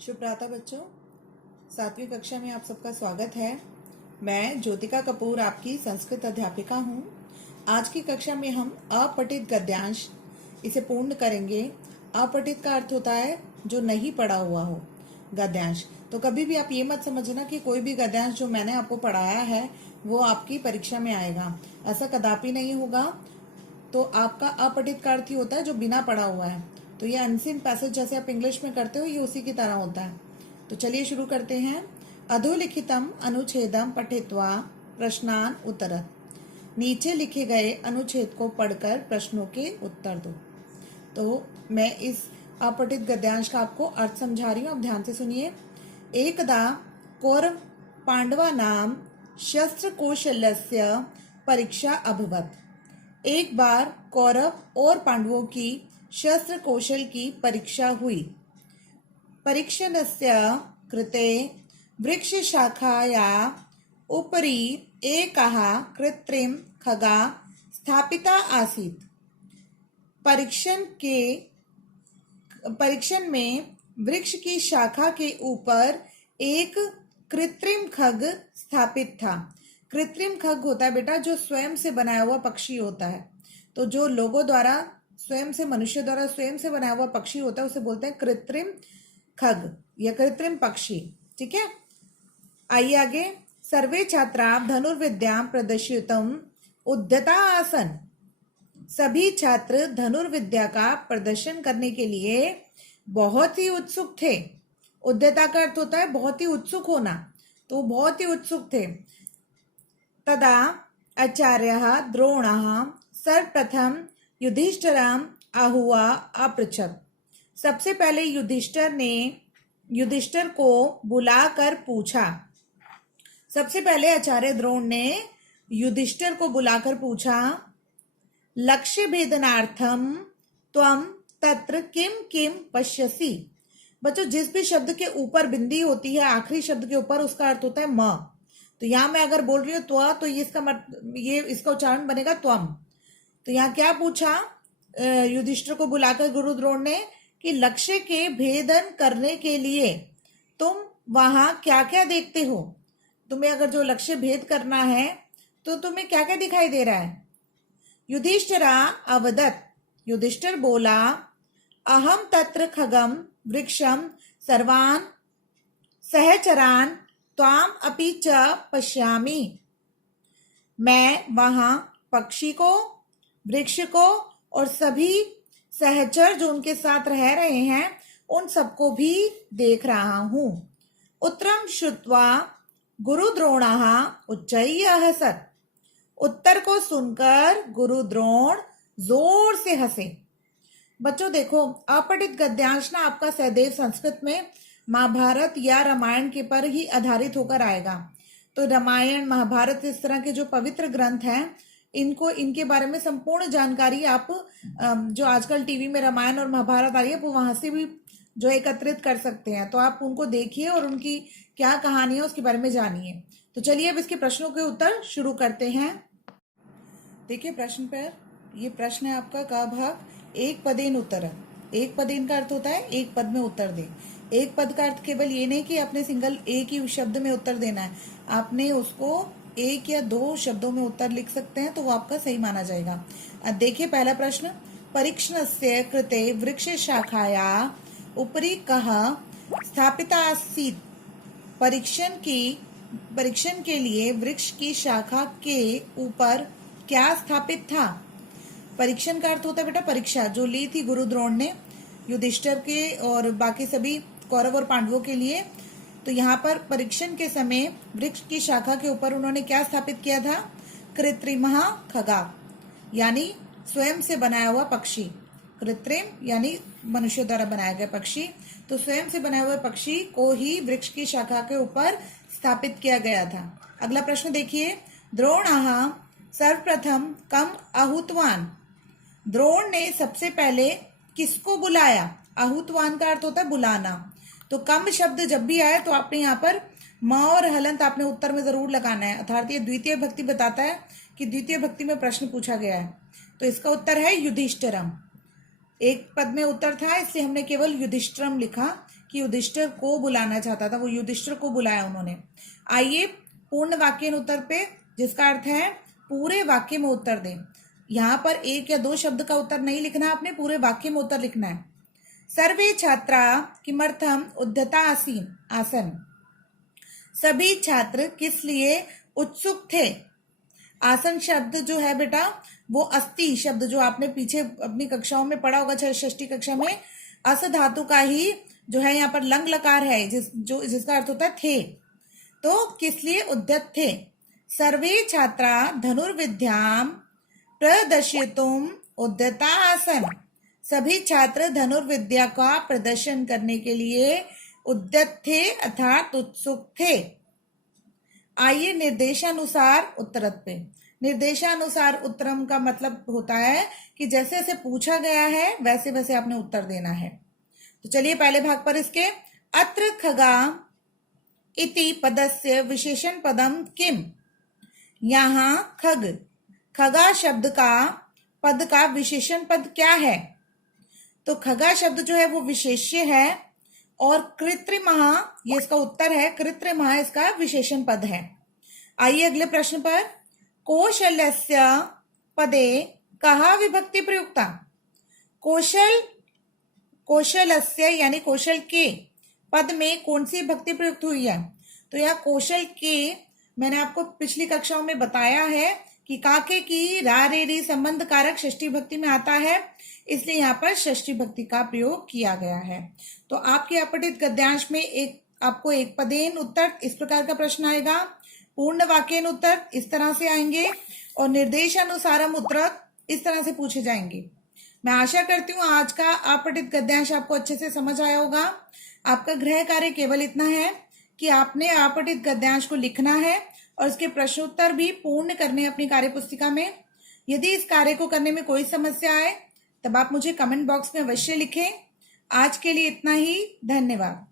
शुभ प्रातः बच्चों। 7वीं कक्षा में आप सबका स्वागत है। मैं ज्योतिका कपूर आपकी संस्कृत अध्यापिका हूँ। आज की कक्षा में हम अपठित गद्यांश इसे पूर्ण करेंगे। अपठित का अर्थ होता है जो नहीं पढ़ा हुआ हो गद्यांश। तो कभी भी आप ये मत समझना कि कोई भी गद्यांश जो मैंने आपको पढ़ाया है वो आपकी परीक्षा में आएगा, ऐसा कदापि नहीं होगा। तो आपका अपठित का अर्थ ही होता है जो बिना पढ़ा हुआ है। तो ये अनसीन पैसेज जैसे आप इंग्लिश में करते हो ये उसी की तरह होता है। तो चलिए शुरू करते हैं। अधोलिखितम अनुच्छेदम पठित्वा प्रश्नान उत्तरत। नीचे लिखे गए अनुच्छेद को पढ़कर प्रश्नों के उत्तर दो। तो मैं इस अपठित गद्यांश का आपको अर्थ समझा रही हूँ, आप ध्यान से सुनिए। एकदा कौरव पांडवानां शस्त्र कौशल्यस्य परीक्षा अभवत्। एक बार कौरव और पांडवों की शस्त्र कौशल की परीक्षा हुई। परीक्षणस्य कृते वृक्ष शाखाया उपरि एकः कृत्रिम खगा स्थापिता आसीत्। परीक्षण में वृक्ष की शाखा के ऊपर एक कृत्रिम खग स्थापित था। कृत्रिम खग होता है बेटा जो स्वयं से बनाया हुआ पक्षी होता है। तो जो लोगों द्वारा स्वयं से, मनुष्य द्वारा स्वयं से बनाया हुआ पक्षी होता है उसे बोलते हैं कृत्रिम खग या कृत्रिम पक्षी। ठीक है, आइए आगे। सर्वे छात्रा धनुर्विद्या प्रदर्शितुम उद्यता आसन। सभी छात्र धनुर्विद्या का प्रदर्शन करने के लिए बहुत ही उत्सुक थे। उद्यता का अर्थ होता है बहुत ही उत्सुक होना, तो बहुत ही उत्सुक थे। तदा आचार्यः द्रोणः सर्वप्रथम युधिष्ठिरम् आहुआ अपृच्छत्। सबसे पहले युधिष्ठिर को बुलाकर पूछा। सबसे पहले आचार्य द्रोण ने युधिष्ठिर को बुलाकर पूछा, लक्ष्य भेदनार्थम त्वम तत्र किम किम पश्यसि। बच्चों, जिस भी शब्द के ऊपर बिंदी होती है आखिरी शब्द के ऊपर, उसका अर्थ होता है म। तो यहां मैं अगर बोल रही हूँ त्व, तो ये इसका उच्चारण बनेगा त्वम। तो यहाँ क्या पूछा युधिष्ठिर को बुलाकर गुरु द्रोण ने कि लक्ष्य के भेदन करने के लिए तुम वहां क्या क्या देखते हो। तुम्हें अगर जो लक्ष्य भेद करना है तो तुम्हें क्या क्या दिखाई दे रहा है। युधिष्ठिरा अवदत्। युधिष्ठिर बोला, अहम तत्र खगम वृक्षम सर्वान सहचरान त्वाम अपि च पश्यामि। मैं वहां पक्षी को, वृक्ष को और सभी सहचर जो उनके साथ रह रहे हैं उन सबको भी देख रहा हूं। उत्तरम श्रुत्वा गुरुद्रोणः उच्चैः हसत्। उत्तर को सुनकर गुरु द्रोण जोर से हंसे। बच्चों देखो, अपठित गद्यांश ना आपका सहदेव संस्कृत में महाभारत या रामायण के पर ही आधारित होकर आएगा। तो रामायण, महाभारत, इस तरह के जो पवित्र ग्रंथ हैं इनके बारे में संपूर्ण जानकारी आप जो आजकल टीवी में रामायण और महाभारत आ रही है वो वहां से भी जो एकत्रित कर सकते हैं। तो आप उनको देखिए और उनकी क्या कहानी है उसके बारे में जानिए। तो चलिए अब इसके प्रश्नों के उत्तर शुरू करते हैं। देखिए प्रश्न पर, ये प्रश्न है आपका का भाग एक पदेन उत्तर। एक पदेन का अर्थ होता है एक पद में उत्तर दे। एक पद का अर्थ केवल ये नहीं कि आपने सिंगल एक ही शब्द में उत्तर देना है, आपने उसको एक या दो शब्दों में उत्तर लिख सकते हैं तो वो आपका सही माना जाएगा। अब देखिए पहला प्रश्न, परीक्षणस्य कृते वृक्ष शाखाया उपरि कः स्थापिता आसीत्। परीक्षण के लिए वृक्ष की शाखा के ऊपर क्या स्थापित था। परीक्षण का अर्थ होता है बेटा परीक्षा, जो ली थी गुरु द्रोण ने युधिष्ठिर के और बाकी सभी कौरव और पांडवों के लिए। तो यहाँ पर परीक्षण के समय वृक्ष की शाखा के ऊपर उन्होंने क्या स्थापित किया था, कृत्रिमः खगा, यानी स्वयं से बनाया हुआ पक्षी। कृत्रिम यानी मनुष्य द्वारा बनाया गया पक्षी, तो स्वयं से बनाए हुए पक्षी को ही वृक्ष की शाखा के ऊपर स्थापित किया गया था। अगला प्रश्न देखिए, द्रोणः सर्वप्रथम कम आहूतवान। द्रोण ने सबसे पहले किसको बुलाया। आहूतवान का अर्थ होता है बुलाना। तो कम शब्द जब भी आए तो आपने यहाँ पर म और हलंत आपने उत्तर में जरूर लगाना है, अर्थात ये द्वितीय भक्ति बताता है कि द्वितीय भक्ति में प्रश्न पूछा गया है। तो इसका उत्तर है युधिष्ठिरम। एक पद में उत्तर था, इसलिए हमने केवल युधिष्ठिरम लिखा कि युधिष्ठिर को बुलाना चाहता था, वो युधिष्ठिर को बुलाया उन्होंने। आइए पूर्ण वाक्य उत्तर पे, जिसका अर्थ है पूरे वाक्य में उत्तर दें। यहाँ पर एक या दो शब्द का उत्तर नहीं लिखना है, आपने पूरे वाक्य में उत्तर लिखना है। सर्वे छात्रा किमर्थम उद्यता आसन। सभी छात्र किस लिए उत्सुक थे। आसन शब्द जो है बेटा वो अस्ति शब्द जो आपने पीछे अपनी कक्षाओं में पढ़ा होगा, षष्ठी कक्षा में, अस धातु का ही जो है यहाँ पर लंग लकार है जिसका अर्थ होता है थे। तो किस लिए उद्यत थे। सर्वे छात्रा धनुर्विद्याम प्रदर्शितुम उद्यता आसन। सभी छात्र धनुर्विद्या का प्रदर्शन करने के लिए उद्यत थे अर्थात उत्सुक थे। आइए निर्देशानुसार उत्तरत पे। निर्देशानुसार उत्तरम का मतलब होता है कि जैसे जैसे पूछा गया है वैसे वैसे आपने उत्तर देना है। तो चलिए पहले भाग पर इसके अत्र खगा इति पदस्य विशेषण पदम किम। यहाँ खगा शब्द का पद का विशेषण पद क्या है। तो खगा शब्द जो है वो विशेष्य है और कृत्रिमः ये इसका उत्तर है, कृत्रिमः इसका विशेषण पद है। आइए अगले प्रश्न पर। कौशल्यस्य पदे कहा विभक्ति प्रयुक्ता। कौशलस्य यानी कौशल के पद में कौन सी विभक्ति प्रयुक्त हुई है। तो यह कौशल के मैंने आपको पिछली कक्षाओं में बताया है कि काके की रा रे री संबंध कारक षष्ठी भक्ति में आता है, इसलिए यहाँ पर षष्ठी भक्ति का प्रयोग किया गया है। तो आपके अपठित गद्यांश में आपको एक पदेन उत्तर इस प्रकार का प्रश्न आएगा, पूर्ण वाक्यन उत्तर इस तरह से आएंगे और निर्देशानुसारम उत्तर इस तरह से पूछे जाएंगे। मैं आशा करती हूँ आज का अपठित गद्यांश आपको अच्छे से समझ आया होगा। आपका गृह कार्य केवल इतना है कि आपने अपठित गद्यांश को लिखना है और इसके प्रश्नोत्तर भी पूर्ण करने अपनी कार्य पुस्तिका में। यदि इस कार्य को करने में कोई समस्या आए तब आप मुझे कमेंट बॉक्स में अवश्य लिखें। आज के लिए इतना ही, धन्यवाद।